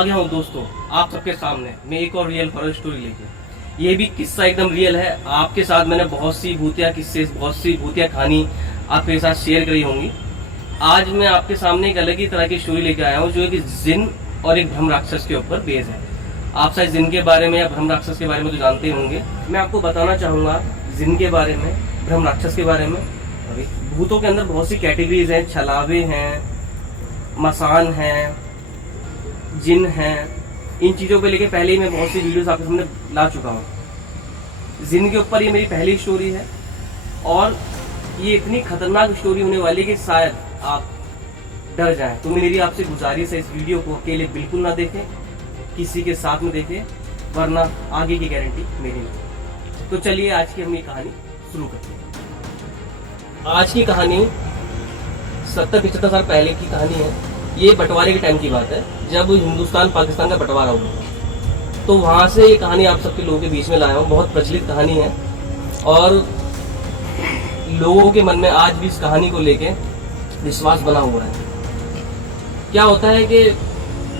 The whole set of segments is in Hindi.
आ गया हूँ दोस्तों आप सबके सामने मैं एक और रियल हॉरर स्टोरी लेके। ये भी किस्सा एकदम रियल है। आपके साथ मैंने बहुत सी भूतिया किस्से, बहुत सी भूतिया कहानी आपके साथ शेयर करी होंगी। आज मैं आपके सामने एक अलग ही तरह की स्टोरी लेके आया हूँ जो एक जिन और एक ब्रह्म राक्षस के ऊपर बेस है। आप शायद जिन के बारे में या ब्रह्म राक्षस के बारे में तो जानते ही होंगे। मैं आपको बताना चाहूँगा जिन के बारे में, ब्रह्म राक्षस के बारे में। भूतों के अंदर बहुत सी कैटेगरीज हैं, छलावे हैं, मसान हैं, जिन हैं। इन चीज़ों पे लेके पहले ही मैं बहुत सी वीडियोस आपके सामने ला चुका हूँ। जिन के ऊपर ये मेरी पहली स्टोरी है और ये इतनी खतरनाक स्टोरी होने वाली है कि शायद आप डर जाएं। तो मेरी आपसे गुजारिश है इस वीडियो को अकेले बिल्कुल ना देखें, किसी के साथ में देखें, वरना आगे की गारंटी मेरी नहीं। तो चलिए आज की हम ये कहानी शुरू करते हैं। आज की कहानी 70-75 साल पहले की कहानी है। ये बंटवारे के टाइम की बात है जब हिंदुस्तान पाकिस्तान का बंटवारा हुआ। तो वहाँ से ये कहानी आप सबके लोगों के बीच में लाया हूँ। बहुत प्रचलित कहानी है और लोगों के मन में आज भी इस कहानी को लेके विश्वास बना हुआ है। क्या होता है कि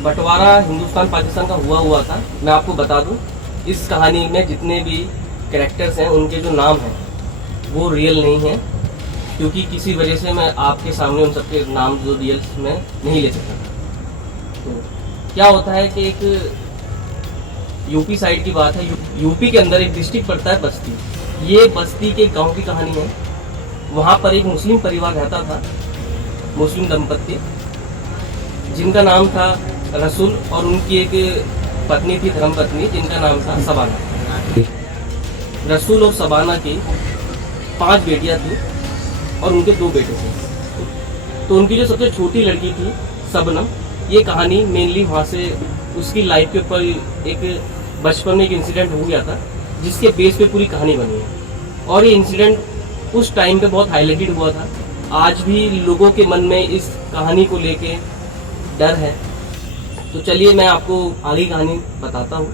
बंटवारा हिंदुस्तान पाकिस्तान का हुआ था। मैं आपको बता दूं इस कहानी में जितने भी कैरेक्टर्स हैं उनके जो नाम हैं वो रियल नहीं हैं, क्योंकि किसी वजह से मैं आपके सामने उन सबके नाम जो रियल में नहीं ले सकता। तो क्या होता है कि एक यूपी साइड की बात है। यूपी के अंदर एक डिस्ट्रिक्ट पड़ता है बस्ती। ये बस्ती के गांव की कहानी है। वहाँ पर एक मुस्लिम परिवार रहता था, मुस्लिम दंपत्ति, जिनका नाम था रसूल और उनकी एक पत्नी थी, धर्मपत्नी, जिनका नाम था सबाना। रसूल और सबाना की 5 बेटियां थी और उनके 2 बेटे थे। तो उनकी जो सबसे छोटी लड़की थी सबनम, ये कहानी मेनली वहाँ से उसकी लाइफ के ऊपर एक बचपन में एक इंसिडेंट हो गया था जिसके बेस पे पूरी कहानी बनी है। और ये इंसिडेंट उस टाइम पे बहुत हाईलाइटेड हुआ था। आज भी लोगों के मन में इस कहानी को लेके डर है। तो चलिए मैं आपको आगे कहानी बताता हूँ।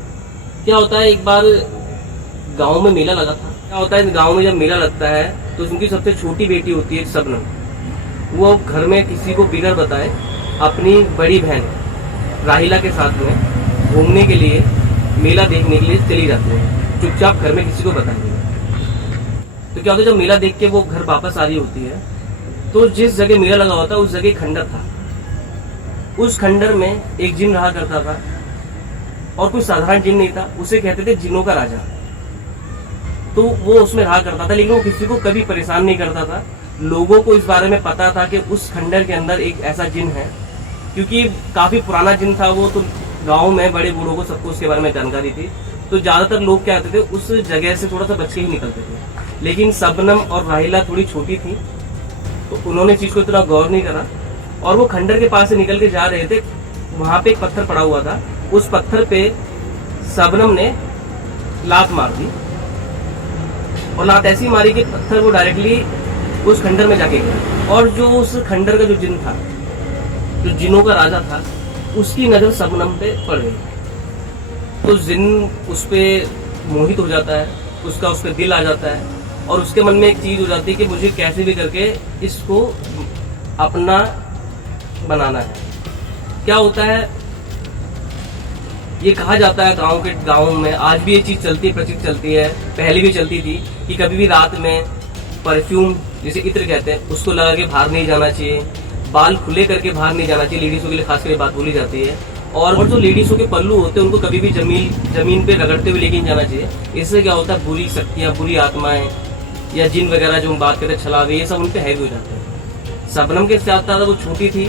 क्या होता है, एक बार गाँव में मेला लगा था। क्या होता है, गाँव में जब मेला लगता है तो उनकी सबसे छोटी बेटी होती है सबनम। वो घर में किसी को बिगर बताए अपनी बड़ी बहन राहिला के साथ में घूमने के लिए, मेला देखने के लिए चली जाती है, चुपचाप घर में किसी को बताएंगे। तो क्या होता है, जब मेला देख के वो घर वापस आ रही होती है तो जिस जगह मेला लगा होता है उस जगह खंडर था। उस खंडर में एक जिन रहा करता था और कोई साधारण जिन नहीं था, उसे कहते थे जिनों का राजा। तो वो उसमें रहा करता था, लेकिन वो किसी को कभी परेशान नहीं करता था। लोगों को इस बारे में पता था कि उस खंडर के अंदर एक ऐसा जिन है, क्योंकि काफी पुराना जिन था वो। तो गांव में बड़े बूढ़ों को सबको उसके बारे में जानकारी थी। तो ज्यादातर लोग क्या कहते थे, उस जगह से थोड़ा सा बच के ही निकलते थे। लेकिन सबनम और राहिला थोड़ी छोटी थी तो उन्होंने चीज को इतना गौर नहीं करा और वो खंडर के पास से निकल के जा रहे थे। वहां पे एक पत्थर पड़ा हुआ था। उस पत्थर पे सबनम ने लात मार दी और लात ऐसी मारी कि पत्थर वो डायरेक्टली उस खंडर में जाके गया। और जो उस खंडर का जो जिन था, जो जिनों का राजा था, उसकी नजर सबनम पे पड़ गई। तो जिन उस पे मोहित हो जाता है, उसका उस पे दिल आ जाता है और उसके मन में एक चीज हो जाती है कि मुझे कैसे भी करके इसको अपना बनाना है। क्या होता है, ये कहा जाता है गाँव में आज भी ये चीज चलती है, प्रचलित चलती है, पहले भी चलती थी कि कभी भी रात में परफ्यूम, जिसे इत्र कहते हैं, उसको लगा के बाहर नहीं जाना चाहिए। बाल खुले करके बाहर नहीं जाना चाहिए। लेडीजों के लिए खास करके बात बोली जाती है। और जो लेडीजों के पल्लू होते हैं उनको कभी भी जमीन पे रगड़ते हुए लेके नहीं जाना चाहिए। इससे क्या होता है, बुरी शक्तियाँ, बुरी आत्माएं या जिन वगैरह जो हम बात करते हैं, छलावे, ये सब उन पे हैवी हो जाते हैं। सबनम के साथ था, वो छोटी थी,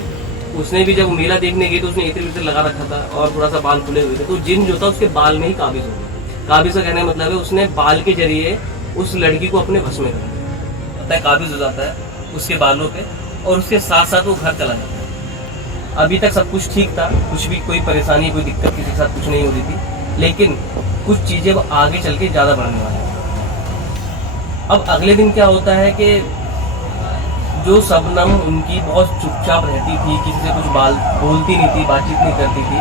उसने भी जब मेला देखने गई तो उसने इत्र वित्र लगा रखा था और थोड़ा सा बाल खुले हुए थे। तो जिन जो था उसके बाल में ही काबिज हो गया। काबिज का कहने का मतलब है उसने बाल के जरिए उस लड़की को अपने वश में कर दिया, काबिज हो जाता है उसके बालों पे और उसके साथ साथ वो घर चला जाता है। अभी तक सब कुछ ठीक था, कुछ भी कोई परेशानी, कोई दिक्कत किसी के साथ कुछ नहीं हो रही थी, लेकिन कुछ चीजें वो आगे चल के ज्यादा बढ़ने वाली है। अब अगले दिन क्या होता है कि जो सबनम उनकी बहुत चुपचाप रहती थी, किसी से कुछ बोलती नहीं थी, बातचीत नहीं करती थी,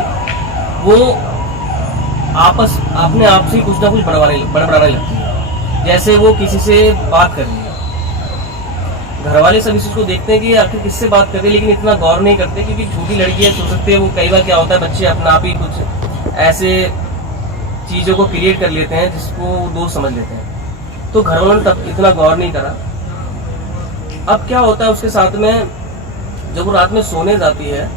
वो अपने आप से कुछ ना कुछ बड़बड़ाने लगती है। जैसे वो किसी से बात कर रही है। घर वाले सब इस चीज़ को देखते हैं कि आखिर किससे बात करते हैं, लेकिन इतना गौर नहीं करते क्योंकि छोटी लड़कियां हो सकती है, वो कई बार क्या होता है बच्चे अपना आप ही कुछ ऐसे चीज़ों को क्रिएट कर लेते हैं जिसको दोस्त समझ लेते हैं। तो घर वालों ने तब इतना गौर नहीं करा। अब क्या होता है उसके साथ में, जब वो रात में सोने जाती है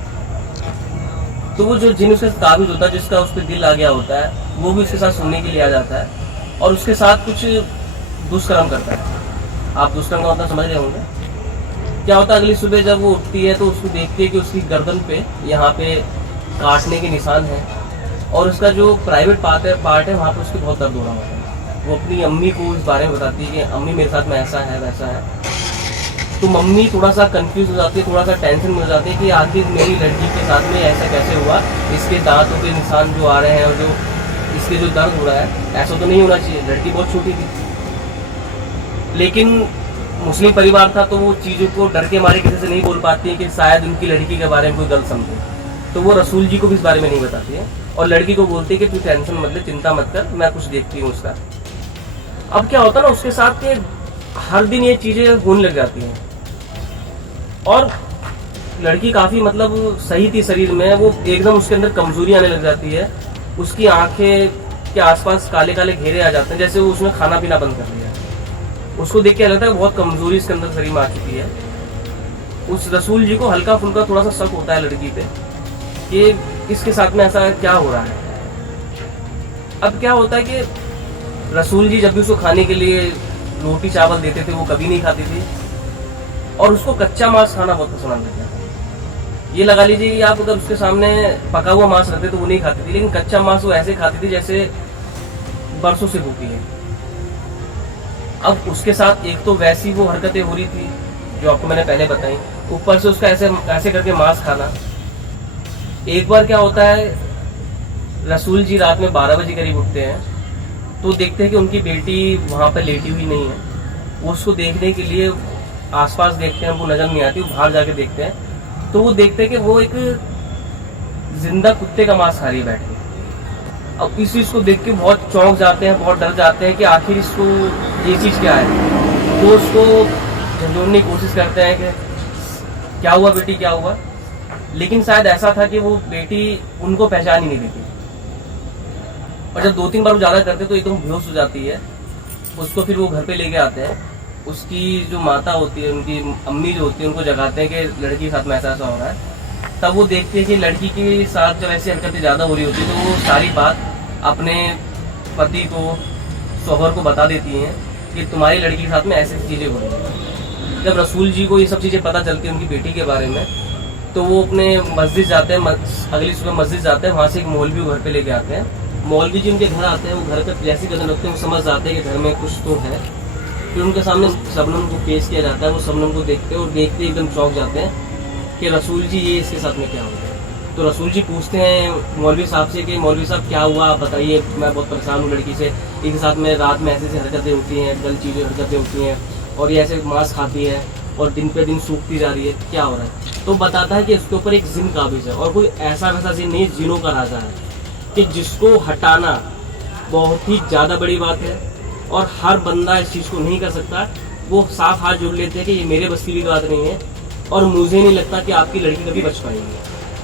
तो वो जो जिन उसके काबिज होता है, जिसका उस पर दिल आ गया होता है, वो भी उसके साथ सोने के लिए आ जाता है और उसके साथ कुछ दुष्कर्म करता है। आप दुष्कर्म का मतलब समझ रहे होंगे। क्या होता है, अगली सुबह जब वो उठती है तो उसको देखती है कि उसकी गर्दन पे यहाँ पे काटने के निशान है और उसका जो प्राइवेट पार्ट है वहाँ पे उसको बहुत दर्द हो रहा होता है। वो अपनी अम्मी को इस बारे में बताती है कि अम्मी मेरे साथ में ऐसा है वैसा है। तो मम्मी थोड़ा सा कंफ्यूज हो जाती है, थोड़ा सा टेंशन में हो जाती है कि आखिर मेरी लड़की के साथ में ऐसा कैसे हुआ, इसके दांतों के निशान जो आ रहे हैं और जो इसके जो दर्द हो रहा है, ऐसा तो नहीं होना चाहिए, लड़की बहुत छोटी थी। लेकिन मुस्लिम परिवार था तो वो चीज़ों को डर के मारे किसी से नहीं बोल पाती है कि शायद उनकी लड़की के बारे में कोई गलत समझे, तो वो रसूल जी को भी इस बारे में नहीं बताती है और लड़की को बोलती है कि तू टेंशन मत ले, चिंता मत कर, मैं कुछ देखती हूँ उसका। अब क्या होता है ना, उसके साथ के हर दिन ये चीज़ें होने लग जाती हैं और लड़की काफ़ी मतलब सही थी शरीर में, वो एकदम उसके अंदर कमजोरी आने लग जाती है, उसकी आंखें के आसपास काले काले घेरे आ जाते हैं, जैसे वो उसने खाना पीना बंद कर लिया। उसको देख के लगता है बहुत कमजोरी इसके अंदर शरीर में आ चुकी है। उस रसूल जी को हल्का फुल्का थोड़ा सा शक होता है लड़की पे कि इसके साथ में ऐसा क्या हो रहा है। अब क्या होता है कि रसूल जी जब भी उसको खाने के लिए रोटी चावल देते थे वो कभी नहीं खाती थी और उसको कच्चा मांस खाना बहुत पसंद आता था। ये लगा लीजिए कि आप अगर उसके सामने पका हुआ मांस रखते तो वो नहीं खाती थी, लेकिन कच्चा मांस वो ऐसे खाती थी जैसे बरसों से भूखी है। अब उसके साथ एक तो वैसी वो हरकतें हो रही थी जो आपको मैंने पहले बताई, ऊपर से उसका ऐसे ऐसे करके मांस खाना। एक बार क्या होता है, रसूल जी रात में 12 बजे करीब उठते हैं तो देखते हैं कि उनकी बेटी वहाँ पर लेटी हुई नहीं है। वो उसको देखने के लिए आसपास देखते हैं, वो नजर नहीं आती, वो बाहर जाके देखते हैं तो वो देखते हैं कि वो एक जिंदा कुत्ते का मांस खा रही है बैठ के। अब इस चीज को देख के बहुत चौंक जाते हैं, बहुत डर जाते हैं कि आखिर इसको ये चीज क्या है। तो उसको झंझोड़ने की कोशिश करते हैं कि क्या हुआ बेटी क्या हुआ, लेकिन शायद ऐसा था कि वो बेटी उनको पहचान ही नहीं देती और जब 2-3 बार वो ज्यादा करते तो एकदम बेहोश हो जाती है। उसको फिर वो घर पे लेके आते हैं, उसकी जो माता होती है, उनकी अम्मी जो होती है, उनको जगाते हैं कि लड़की के साथ में ऐसा हो रहा है। तब वो देखते हैं कि लड़की के साथ जब ऐसी हरकतें ज़्यादा हो रही होती है तो वो सारी बात अपने पति को, शौहर को बता देती हैं कि तुम्हारी लड़की के साथ में ऐसी चीज़ें हो रही हैं। जब रसूल जी को ये सब चीज़ें पता चलती हैं उनकी बेटी के बारे में तो वो अपने मस्जिद जाते हैं, अगली सुबह मस्जिद जाते हैं, वहाँ से एक मौलवी घर पे लेके आते हैं। मौलवी जी उनके घर आते हैं, वो घर पर जैसी कदम रखते हैं वो समझ जाते हैं कि घर में कुछ तो है। फिर उनके सामने शबनम को पेश किया जाता है, वो शबनम को देखते हैं और देखते एकदम चौंक जाते हैं कि रसूल जी ये इसके साथ में क्या हुआ। तो रसूल जी पूछते हैं मौलवी साहब से कि मौलवी साहब क्या हुआ आप बताइए, मैं बहुत परेशान हूँ लड़की से, इसके साथ में रात में ऐसे ऐसी हरकतें होती हैं, गलत चीज़ें हरकतें होती हैं और ये ऐसे मांस खाती है और दिन पे दिन सूखती जा रही है, क्या हो रहा है। तो बताता है कि इसके ऊपर एक जिन काबिज है और कोई ऐसा वैसा जिन नहीं, जिनों का राजा है कि जिसको हटाना बहुत ही ज़्यादा बड़ी बात है और हर बंदा इस चीज़ को नहीं कर सकता। वो साफ हाथ जोड़ लेते हैं कि ये मेरे बस की भी बात नहीं है और मुझे नहीं लगता कि आपकी लड़की कभी बच पाएगी।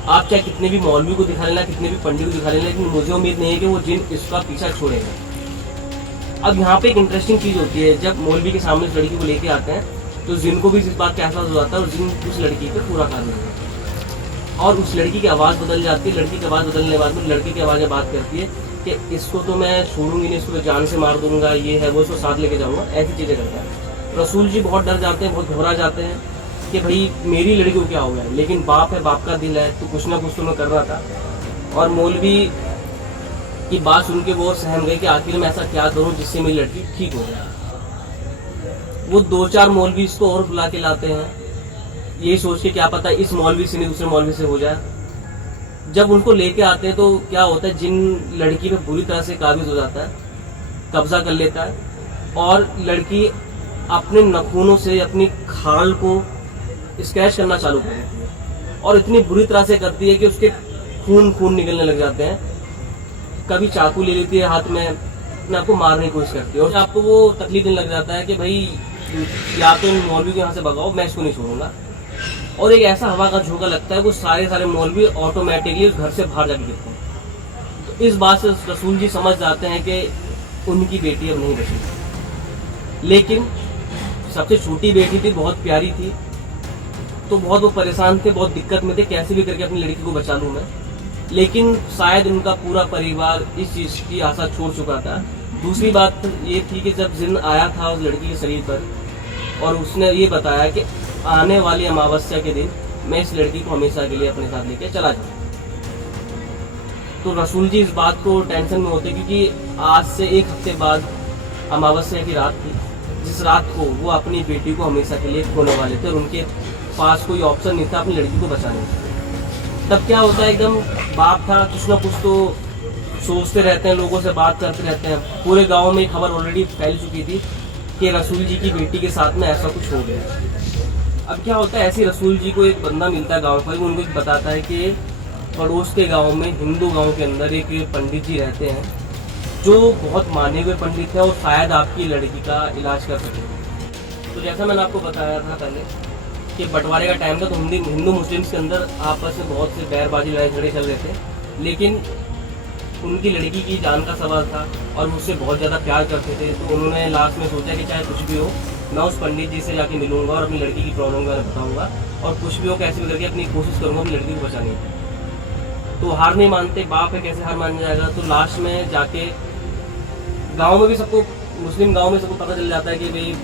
आप चाहे कितने भी मौलवी को दिखा लेना, कितने भी पंडित को दिखा लेना, लेकिन मुझे उम्मीद नहीं है कि वो जिन इसका पीछा छोड़ेगा। अब यहाँ पे एक इंटरेस्टिंग चीज़ होती है, जब मौलवी के सामने उस लड़की को लेके आते हैं तो जिन को भी इस बात का एहसास हो जाता है और जिन उस लड़की पे पूरा काबू होता है और उस लड़की की आवाज़ बदल जाती है। लड़की की आवाज़ बदलने के बाद में लड़की की आवाज़ में बात करती है कि इसको तो मैं छोड़ूंगी नहीं, इसको जान से मार दूंगा, ये है वो, इसको साथ लेके जाऊंगा, ऐसी चीज़ें करता है। रसूल जी बहुत डर जाते हैं, बहुत घबरा जाते हैं कि भाई मेरी लड़की को क्या हो गया, लेकिन बाप है, बाप का दिल है, तो कुछ ना कुछ तो मैं कर रहा था। और मौलवी की बात सुन के वो सहम गए कि आखिर मैं ऐसा क्या करूं जिससे मेरी लड़की ठीक हो जाए। वो 2-4 मौलवी इसको और बुला के लाते हैं, ये सोच के क्या पता इस मौलवी से नहीं दूसरे मौलवी से हो जाए। जब उनको लेके आते हैं तो क्या होता है, जिन लड़की पे बुरी तरह से काबिज हो जाता है, कब्जा कर लेता है और लड़की अपने नाखूनों से अपनी खाल को स्क्रैच करना चालू कर देती है और इतनी बुरी तरह से करती है कि उसके खून निकलने लग जाते हैं। कभी चाकू ले लेती है हाथ में, अपने आपको मारने की कोशिश करती है और आपको वो तकलीफ देने लग जाता है कि भाई या तो इन मौलवी को यहाँ से भगाओ, मैं इसको नहीं छोड़ूंगा। और एक ऐसा हवा का झोंका लगता है, वो सारे मौलवी ऑटोमेटिकली उस घर से बाहर जाके गिरते हैं। तो इस बात से रसूल जी समझ जाते हैं कि उनकी बेटी अब नहीं बची। लेकिन सबसे छोटी बेटी थी, बहुत प्यारी थी, तो बहुत वो परेशान थे, बहुत दिक्कत में थे, कैसे भी करके अपनी लड़की को बचा लूँ मैं। लेकिन शायद उनका पूरा परिवार इस चीज़ की आशा छोड़ चुका था। दूसरी बात ये थी कि जब जिन आया था उस लड़की के शरीर पर, और उसने ये बताया कि आने वाली अमावस्या के दिन मैं इस लड़की को हमेशा के लिए अपने साथ लेके चला जाऊँ। तो रसूल जी इस बात को टेंशन में होते, क्योंकि आज से 1 हफ्ते बाद अमावस्या की रात थी, जिस रात को वो अपनी बेटी को हमेशा के लिए खोने वाले थे, और उनके पास कोई ऑप्शन नहीं था अपनी लड़की को बचाने का। तब क्या होता है, एकदम बाप था, कुछ ना कुछ तो सोचते रहते हैं, लोगों से बात करते रहते हैं। पूरे गांव में खबर ऑलरेडी फैल चुकी थी कि रसूल जी की बेटी के साथ में ऐसा कुछ हो गया। अब क्या होता है, ऐसे रसूल जी को एक बंदा मिलता है गांव का, वो उनको बताता है कि पड़ोस के गांव में, हिंदू गांव के अंदर एक पंडित जी रहते हैं जो बहुत माने हुए पंडित है, और शायद आपकी लड़की का इलाज कर सके। तो जैसा मैंने आपको बताया था पहले कि बंटवारे का टाइम था, तो हिंदू मुस्लिम्स के अंदर आपस में बहुत से बैरबाजी, लड़ाई झगड़े चल रहे थे। लेकिन उनकी लड़की की जान का सवाल था और मुझसे बहुत ज़्यादा प्यार करते थे, तो उन्होंने लास्ट में सोचा कि चाहे कुछ भी हो, मैं उस पंडित जी से जाके मिलूंगा और अपनी लड़की की प्रॉब्लम के बारे में बताऊँगा, और कुछ भी हो कैसे भी करके अपनी कोशिश करूँगा अपनी लड़की को बचाने की। तो हार नहीं मानते, बाप है, कैसे हार मान जाएगा। तो लास्ट में जाके गाँव में भी सबको, मुस्लिम गाँव में सबको पता चल जाता है कि भाई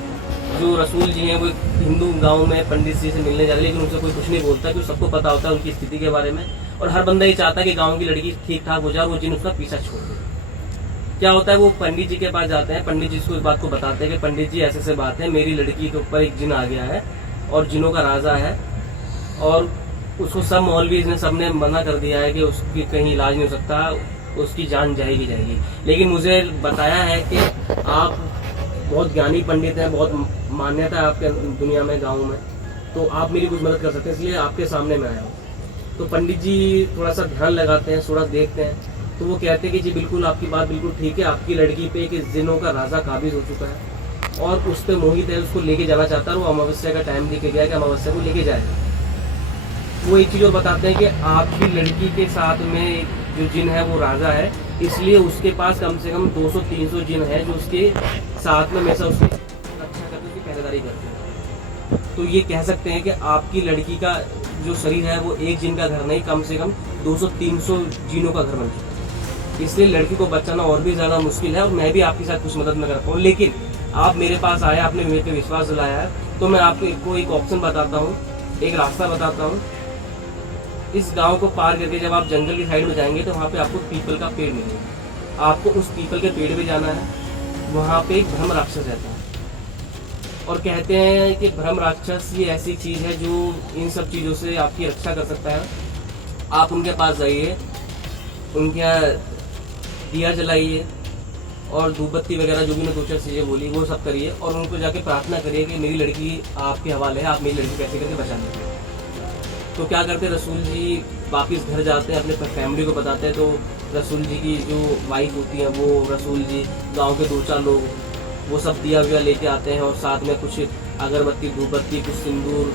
जो रसूल जी हैं वो हिंदू गांव में पंडित जी से मिलने जा रहे हैं, लेकिन उनसे कोई कुछ नहीं बोलता, क्योंकि सबको पता होता है उनकी स्थिति के बारे में, और हर बंदा ये चाहता है कि गांव की लड़की ठीक ठाक हो जाए, वो जिन उसका पीछा छोड़ दे। क्या होता है, वो पंडित जी के पास जाते हैं, पंडित जी इसको इस बात को बताते हैं कि पंडित जी ऐसे ऐसे बात है, मेरी लड़की के ऊपर एक जिन आ गया है और जिनों का राजा है, और उसको सब मौलवी ने सबने मना कर दिया है कि उसकी कहीं इलाज नहीं हो सकता, उसकी जान जाएगी। लेकिन मुझे बताया है कि आप बहुत ज्ञानी पंडित हैं, बहुत मान्यता है आपके दुनिया में, गांव में, तो आप मेरी कुछ मदद कर सकते हैं, इसलिए आपके सामने मैं आया हूँ। तो पंडित जी थोड़ा सा ध्यान लगाते हैं, थोड़ा देखते हैं, तो वो कहते हैं कि जी बिल्कुल आपकी बात बिल्कुल ठीक है, आपकी लड़की पे एक जिनों का राजा काबिज हो चुका है और उस पर मोहित है, उसको लेके जाना चाहता है। वो अमावस्या का टाइम देके गया कि अमावस्या को लेके जाएगा। वो एक चीज़ और बताते हैं कि आपकी लड़की के साथ में जो जिन है वो राजा है, इसलिए उसके पास कम से कम 200-300 जिन है जो उसके साथ में हमेशा उसकी रक्षा करते, उसकी पहरेदारी करते हैं। तो ये कह सकते हैं कि आपकी लड़की का जो शरीर है वो एक जिन का घर नहीं, कम से कम 200-300 जिनों का घर बन चुका है। इसलिए लड़की को बचाना और भी ज़्यादा मुश्किल है, और मैं भी आपके साथ कुछ मदद न कर पाऊँ। लेकिन आप मेरे पास आए, आपने मेरे पे विश्वास दिलाया है, तो मैं आपको एक ऑप्शन बताता हूँ, एक रास्ता बताता हूँ। इस गांव को पार करके जब आप जंगल की साइड में जाएंगे तो वहाँ पे आपको पीपल का पेड़ मिलेगा। आपको उस पीपल के पेड़ पे जाना है, वहाँ पे एक ब्रह्म राक्षस रहता है, और कहते हैं कि ब्रह्म राक्षस ये ऐसी चीज़ है जो इन सब चीज़ों से आपकी रक्षा कर सकता है। आप उनके पास जाइए, उनके यहाँ दिया जलाइए और धूप बत्ती वगैरह जो भी मैं 2-4 चीज़ें बोली वो सब करिए, और उनको जाके प्रार्थना करिए कि मेरी लड़की आपके हवाले है, आप मेरी लड़की कैसे करके बचा लीजिए। तो क्या करते हैं, रसूल जी वापस घर जाते हैं, अपने फैमिली को बताते हैं। तो रसूल जी की जो वाइफ होती है वो रसूल जी, गांव के 2-4 लोग वो सब दिया विया लेके आते हैं, और साथ में कुछ अगरबत्ती, धूप बत्ती, कुछ सिंदूर,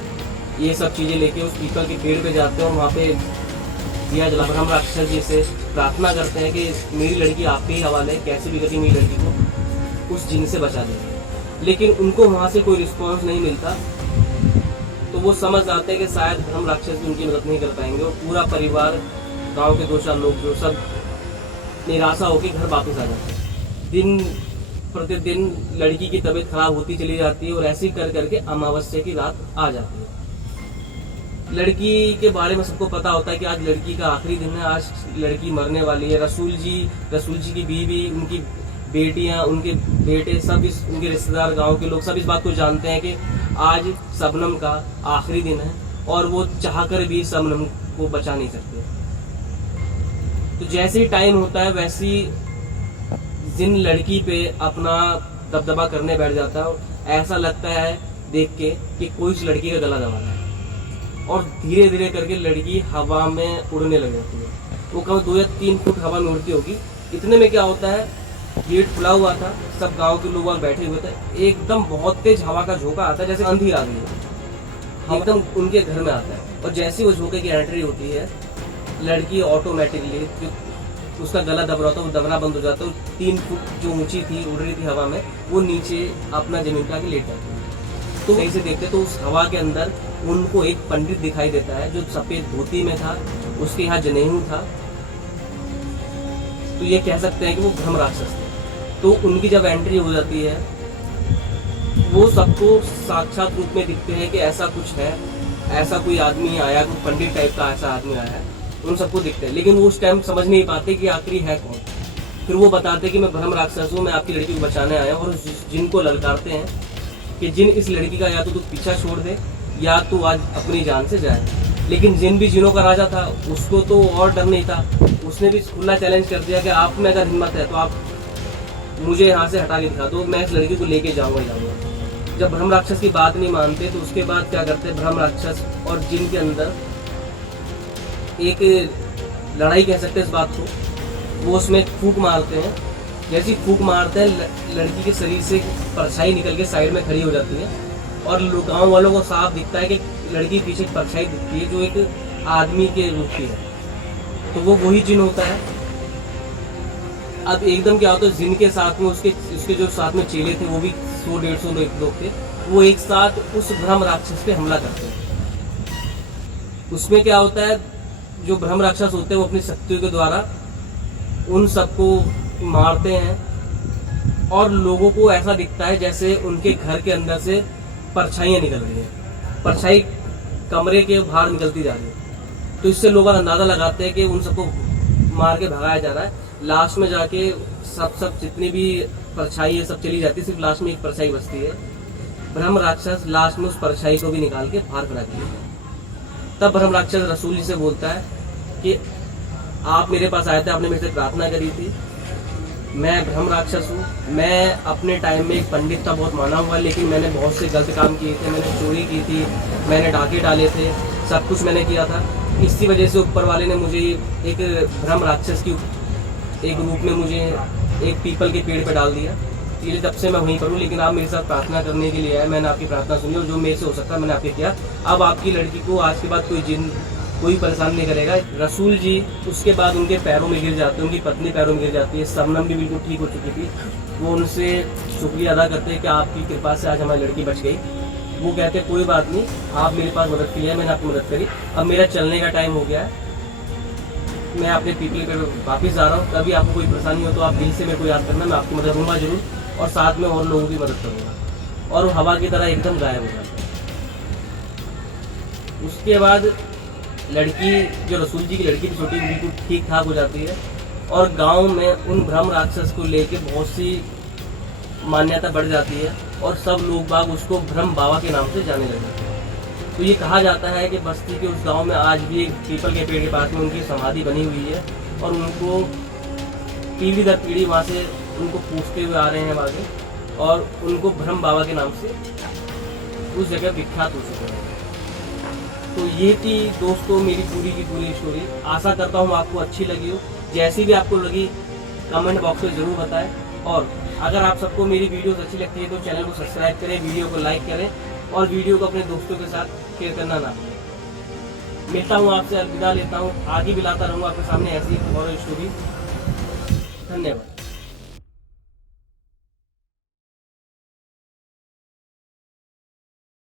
ये सब चीज़ें लेके उस पीपल के पेड़ पे जाते हैं, और वहाँ पे दिया जला ब्रह्म राक्षस जी से प्रार्थना करते हैं कि मेरी लड़की आपके ही हवाले है, कैसे भी करके मेरी लड़की को उस जिन से बचा दें। लेकिन उनको वहाँ से कोई रिस्पॉन्स नहीं मिलता, तो वो समझ आते हैं कि शायद ब्रह्म राक्षस भी उनकी मदद नहीं कर पाएंगे, और पूरा परिवार, गांव के 2-4 लोग जो सब निराशा होकर घर वापस आ जाते हैं। दिन प्रतिदिन लड़की की तबीयत खराब होती चली जाती है, और ऐसे ही कर करके अमावस्या की रात आ जाती है। लड़की के बारे में सबको पता होता है कि आज लड़की का आखिरी दिन है, आज लड़की मरने वाली है। रसूल जी की बीवी, उनकी बेटियां, उनके बेटे, सब उनके रिश्तेदार, गांव के लोग सब इस बात को जानते हैं कि आज शबनम का आखिरी दिन है, और वो चाहकर भी शबनम को बचा नहीं सकते। तो जैसे ही टाइम होता है वैसी जिन लड़की पे अपना दबदबा करने बैठ जाता है, और ऐसा लगता है देख के कि कोई उस लड़की का गला दबा रहा है, और धीरे धीरे करके लड़की हवा में उड़ने लग जाती है। वो कम 2 या 3 फुट हवा में उड़ती होगी। इतने में क्या होता है, गेट खुला हुआ था, सब गांव के लोग वहाँ बैठे हुए थे। एकदम बहुत तेज हवा का झोंका आता है, जैसे आंधी आ गई है, एकदम उनके घर में आता है। और जैसे वो झोंके की एंट्री होती है, लड़की ऑटोमेटिकली जो उसका गला दब रहा था वो दबना बंद हो जाता है। 3 फुट जो ऊंची थी, उड़ रही थी हवा में, वो नीचे अपना जमीन पे आके लेट जाती है। तो सही से देखते तो उस हवा के अंदर उनको एक पंडित दिखाई देता है जो सफेद धोती में था, उसके यहाँ जनेऊ था। तो ये कह सकते हैं कि वो ब्रह्म राक्षस थे। तो उनकी जब एंट्री हो जाती है, वो सबको साक्षात रूप में दिखते हैं कि ऐसा कुछ है, ऐसा कोई आदमी आया, कोई पंडित टाइप का ऐसा आदमी आया है, उन सबको दिखते हैं। लेकिन वो उस टाइम समझ नहीं पाते कि आखिरी है कौन। फिर वो बताते कि मैं ब्रह्म राक्षस हूँ, मैं आपकी लड़की को बचाने आया हूँ। और जिन को ललकारते हैं कि जिन इस लड़की का या तो तू पीछा छोड़ दे या तो आज अपनी जान से जाए। लेकिन जिन भी जिनों का राजा था, उसको तो और डर नहीं था, उसने भी खुला चैलेंज कर दिया कि आप में अगर हिम्मत है तो आप मुझे यहाँ से हटा के दिखा दो, मैं इस लड़की को लेके जाऊंगा। जब ब्रह्म राक्षस की बात नहीं मानते तो उसके बाद क्या करते, ब्रह्म राक्षस और जिन के अंदर एक लड़ाई कह सकते हैं इस बात को। वो उसमें फूंक मारते हैं, जैसी फूंक मारते हैं लड़की के शरीर से परछाई निकल के साइड में खड़ी हो जाती है। और गांव वालों को साफ दिखता है कि लड़की पीछे परछाई दिखती है जो एक आदमी के रूप की है। तो वो वही जिन होता है। अब एकदम क्या होता है, जिन के साथ में उसके जो साथ में चेले थे, वो भी 100-150 लोग थे, वो एक साथ उस ब्रह्म राक्षस पे हमला करते हैं। उसमें क्या होता है, जो ब्रह्म राक्षस होते हैं वो अपनी शक्तियों के द्वारा उन सबको मारते हैं। और लोगों को ऐसा दिखता है जैसे उनके घर के अंदर से परछाइयाँ निकल रही हैं, परछाई कमरे के बाहर निकलती जा रही है। तो इससे लोग अंदाजा लगाते हैं कि उन सबको मार के भगाया जा रहा है। लास्ट में जाके सब जितनी भी परछाई है सब चली जाती है, सिर्फ लास्ट में एक परछाई बचती है। ब्रह्म राक्षस लास्ट में उस परछाई को भी निकाल के बाहर करा दिया। तब ब्रह्म राक्षस रसूल जी से बोलता है कि आप मेरे पास आए थे, आपने मेरे से प्रार्थना करी थी, मैं ब्रह्म राक्षस हूँ। मैं अपने टाइम में एक पंडित था, बहुत माना हुआ, लेकिन मैंने बहुत से गलत काम किए थे, मैंने चोरी की थी, मैंने डाके डाले थे, सब कुछ मैंने किया था। इसी वजह से ऊपर वाले ने मुझे एक ब्रह्म राक्षस की एक रूप में मुझे एक पीपल के पेड़ पर डाल दिया। इसलिए तब से मैं वहीं पर हूँ। लेकिन आप मेरे साथ प्रार्थना करने के लिए आए, मैंने आपकी प्रार्थना सुनी और जो मेरे से हो सकता है मैंने आपके किया। अब आपकी लड़की को आज के बाद कोई जिन कोई परेशान नहीं करेगा। रसूल जी उसके बाद उनके पैरों में गिर जाते हैं, उनकी पत्नी पैरों में गिर जाती है। शबनम भी बिल्कुल ठीक हो चुकी थी। वो उनसे शुक्रिया अदा करते हैं कि आपकी कृपा से आज हमारी लड़की बच गई। वो कहते हैं कोई बात नहीं, आप मेरे पास मदद के लिए, मैंने आपकी मदद करी, अब मेरा चलने का टाइम हो गया है, मैं अपने पीपल पे वापस जा रहा हूँ। कभी आपको कोई परेशानी हो तो आप दिल से मेरे को याद करना, मैं आपकी मदद करूँगा जरूर, और साथ में और लोगों की मदद करूँगा। और हवा की तरह एकदम गायब हो जाता है। उसके बाद लड़की, जो रसूल जी की लड़की थी छोटी, बिल्कुल ठीक ठाक हो जाती है। और गांव में उन ब्रह्म राक्षस को लेके बहुत सी मान्यता बढ़ जाती है और सब लोग बाग उसको ब्रह्म बाबा के नाम से जाने लगे। तो ये कहा जाता है कि बस्ती के उस गांव में आज भी एक पीपल के पेड़ के पास में उनकी समाधि बनी हुई है और उनको पीढ़ी दर पीढ़ी वहाँ से उनको पूछते हुए आ रहे हैं आगे, और उनको ब्रह्म बाबा के नाम से उस जगह विख्यात हो चुके हैं। तो ये थी दोस्तों मेरी पूरी की पूरी स्टोरी। आशा करता हूँ आपको अच्छी लगी हो। जैसी भी आपको लगी कमेंट बॉक्स में ज़रूर बताएं। और अगर आप सबको मेरी वीडियोस अच्छी लगती है तो चैनल को सब्सक्राइब करें, वीडियो को लाइक करें और वीडियो को अपने दोस्तों के साथ शेयर करना ना भूलें। मिलता हूँ आपसे, अलविदा लेता हूँ। आगे भी लाता रहूँगा आपके सामने ऐसी और स्टोरी। धन्यवाद।